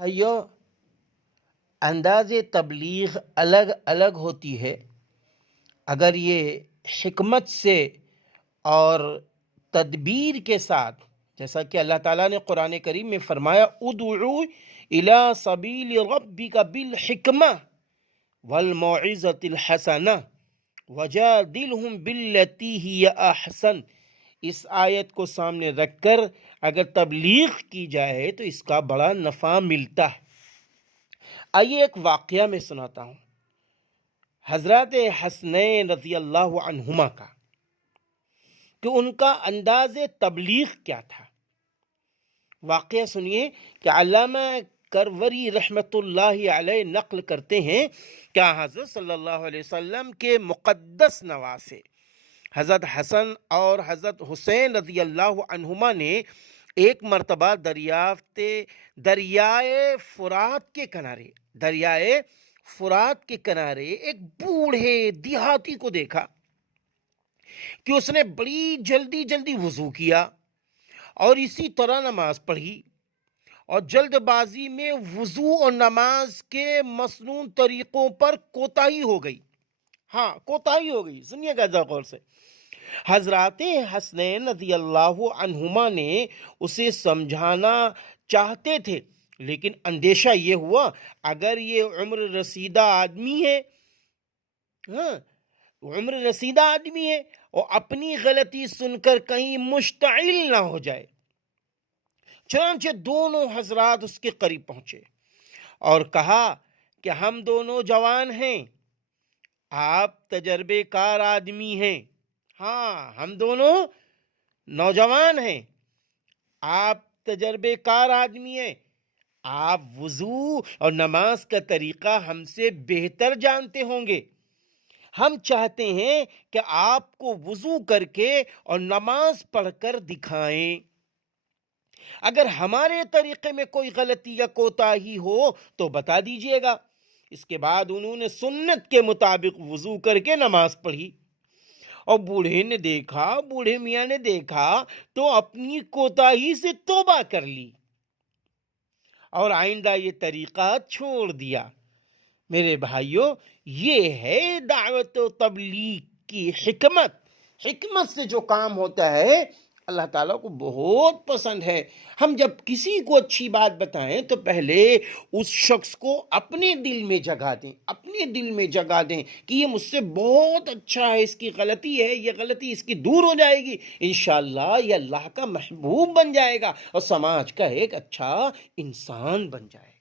بھائیو، انداز تبلیغ الگ الگ ہوتی ہے۔ اگر یہ حکمت سے اور تدبیر کے ساتھ، جیسا کہ اللہ تعالیٰ نے قرآن کریم میں فرمایا ادعو الی سبیل ربک بالحکمہ والموعظۃ الحسنہ وجادلہم باللتی ہی احسن، اس آیت کو سامنے رکھ کر اگر تبلیغ کی جائے تو اس کا بڑا نفع ملتا ہے۔ آئیے ایک واقعہ میں سناتا ہوں حضرت حسنین رضی اللہ عنہما کا، کہ ان کا انداز تبلیغ کیا تھا۔ واقعہ سنیے کہ علامہ کروری رحمۃ اللہ علیہ نقل کرتے ہیں کہ حضرت صلی اللہ علیہ وسلم کے مقدس نواسے حضرت حسن اور حضرت حسین رضی اللہ عنہما نے ایک مرتبہ دریائے فرات کے کنارے ایک بوڑھے دیہاتی کو دیکھا کہ اس نے بڑی جلدی جلدی وضو کیا اور اسی طرح نماز پڑھی، اور جلد بازی میں وضو اور نماز کے مسنون طریقوں پر کوتاہی ہو گئی۔ سنیے گا ذرا غور سے۔ حضرات حسنین رضی اللہ عنہما نے اسے سمجھانا چاہتے تھے، لیکن اندیشہ یہ ہوا اگر یہ عمر رسیدہ آدمی ہے اور اپنی غلطی سن کر کہیں مشتعل نہ ہو جائے۔ چنانچہ دونوں حضرات اس کے قریب پہنچے اور کہا کہ ہم دونوں جوان ہیں، آپ تجربے کار آدمی ہیں۔ ہم دونوں نوجوان ہیں، آپ تجربے کار آدمی ہیں، آپ وضو اور نماز کا طریقہ ہم سے بہتر جانتے ہوں گے۔ ہم چاہتے ہیں کہ آپ کو وضو کر کے اور نماز پڑھ کر دکھائیں۔ اگر ہمارے طریقے میں کوئی غلطی یا کوتاہی ہو تو بتا دیجئے گا۔ اس کے بعد انہوں نے سنت کے مطابق وضو کر کے نماز پڑھی، اور بوڑھے میاں نے دیکھا تو اپنی کوتاہی سے توبہ کر لی اور آئندہ یہ طریقہ چھوڑ دیا۔ میرے بھائیوں، یہ ہے دعوت و تبلیغ کی حکمت سے جو کام ہوتا ہے اللہ تعالیٰ کو بہت پسند ہے۔ ہم جب کسی کو اچھی بات بتائیں تو پہلے اس شخص کو اپنے دل میں جگہ دیں کہ یہ مجھ سے بہت اچھا ہے، اس کی غلطی ہے، یہ غلطی اس کی دور ہو جائے گی، انشاءاللہ یہ اللہ کا محبوب بن جائے گا اور سماج کا ایک اچھا انسان بن جائے گا۔